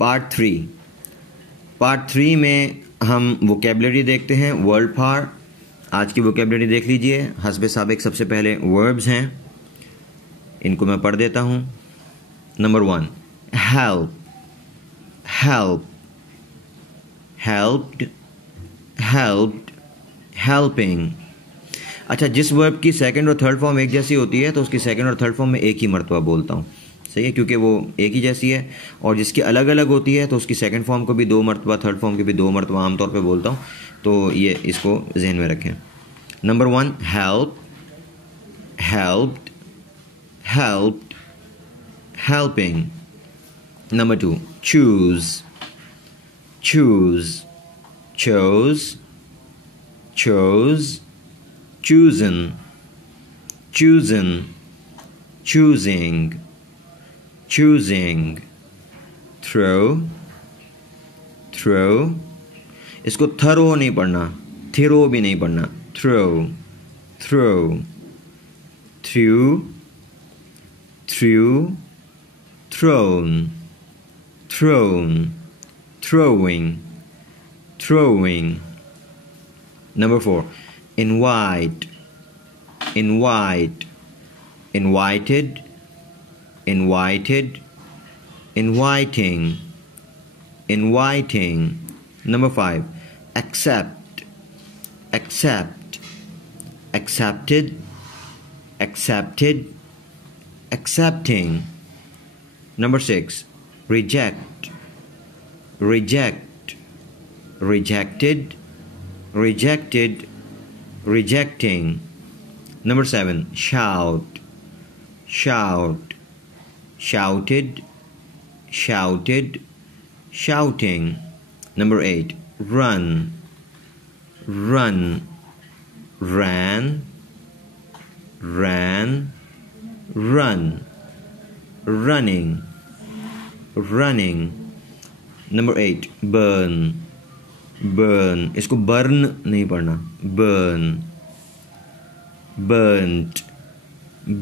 Part three में हम vocabulary देखते हैं, वर्ड पावर। आज की वोकेबलरी देख लीजिए। हस्बे साबिक सबसे पहले वर्ब्स हैं, इनको मैं पढ़ देता हूँ। Number 1, help, help, helped, helped, helping. अच्छा, जिस वर्ब की सेकंड और थर्ड फॉर्म एक जैसी होती है तो उसकी सेकंड और थर्ड फॉर्म में एक ही मर्तबा बोलता हूँ, सही है, क्योंकि वो एक ही जैसी है। और जिसकी अलग अलग होती है तो उसकी सेकंड फॉर्म को भी 2 मरतबा, थर्ड फॉर्म की भी 2 मरतबा आमतौर पे बोलता हूँ। तो ये इसको जहन में रखें। Number 1, help, helped, helped, helping. Number 2, choose, choose, chose, chose, chosen, chosen, choosing, choosing, throw, throw। इसको थरो नहीं पढ़ना, थिरो भी नहीं पढ़ना, throw, throw, threw, threw, thrown, thrown, throwing, throwing। Number 4, invite, invite, invited, invited, inviting, inviting। Number 5, accept, accept, accepted, accepted, accepting। Number 6, reject, reject, rejected, rejected, rejecting। Number 7, shout, shout, shouted, shouted, shouting। Number 8, run, run, ran, ran, run, running, running। Number 8, burn, burn। इसको burn नहीं पढ़ना, burn, burnt,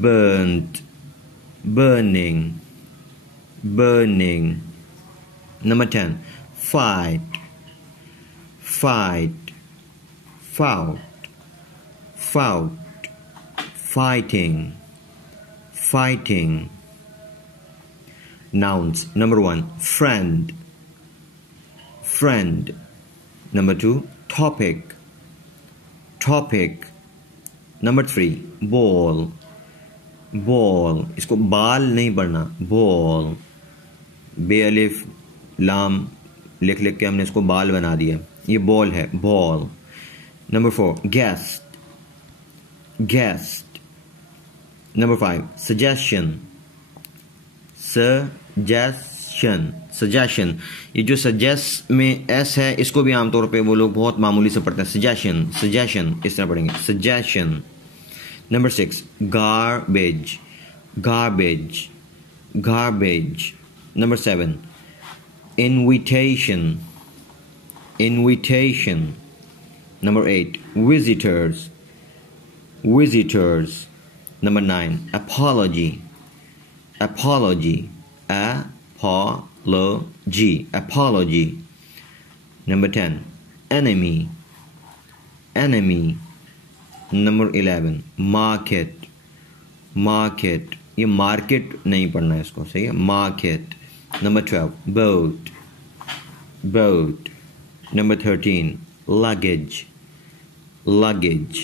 burnt, burning, burning। Number 10, fight, fight, fought, fought, fighting, fighting। Nouns. Number 1, friend, friend। Number 2, topic, topic। Number 3, ball, ball। इसको बाल नहीं पढ़ना, ball। बेअलिफ लाम लिख लिख के हमने इसको बाल बना दिया, ये बॉल है, ball। Number 4, guest, guest। Number 5, suggestion, suggestion, suggestion। ये जो suggest में s है इसको भी आमतौर पे वो लोग बहुत मामूली से पढ़ते हैं, suggestion, suggestion इस तरह पढ़ेंगे, suggestion। Number 6, garbage, garbage, garbage। Number 7, invitation, invitation। Number 8, visitors, visitors। Number 9, apology, apology, apology, apology। Number 10, enemy, enemy। Number 11, market, market। ये market नहीं पढ़ना है इसको, सही है, market। Number 12, boat, boat। Number 13, luggage, luggage।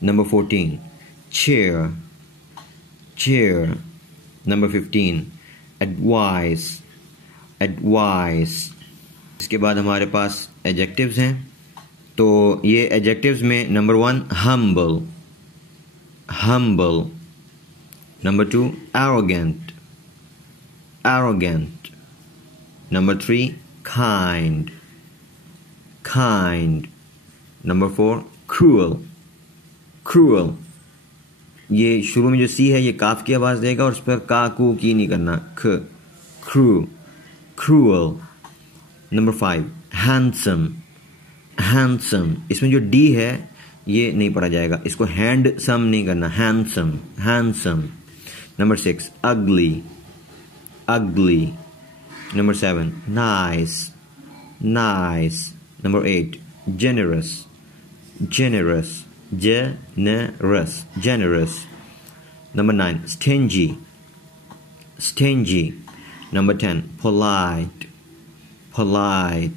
Number 14, chair, chair। Number 15, advice, advice। इसके बाद हमारे पास एडजेक्टिव्स हैं। तो ये एडजेक्टिव्स में number 1, humble, humble। Number 2, arrogant, arrogant। Number 3, kind, kind। Number 4, cruel, cruel। ये शुरू में जो सी है ये काफ की आवाज़ देगा और उस पर का कू की नहीं करना, ख, cruel। Number 5, handsome, handsome। इसमें जो डी है ये नहीं पढ़ा जाएगा, इसको हैंड सम नहीं करना, handsome, handsome। Number 6, ugly, ugly, Number 7, nice, nice. Number 8, generous, generous, generous, generous. Number 9, stingy, stingy. Number 10, polite, polite.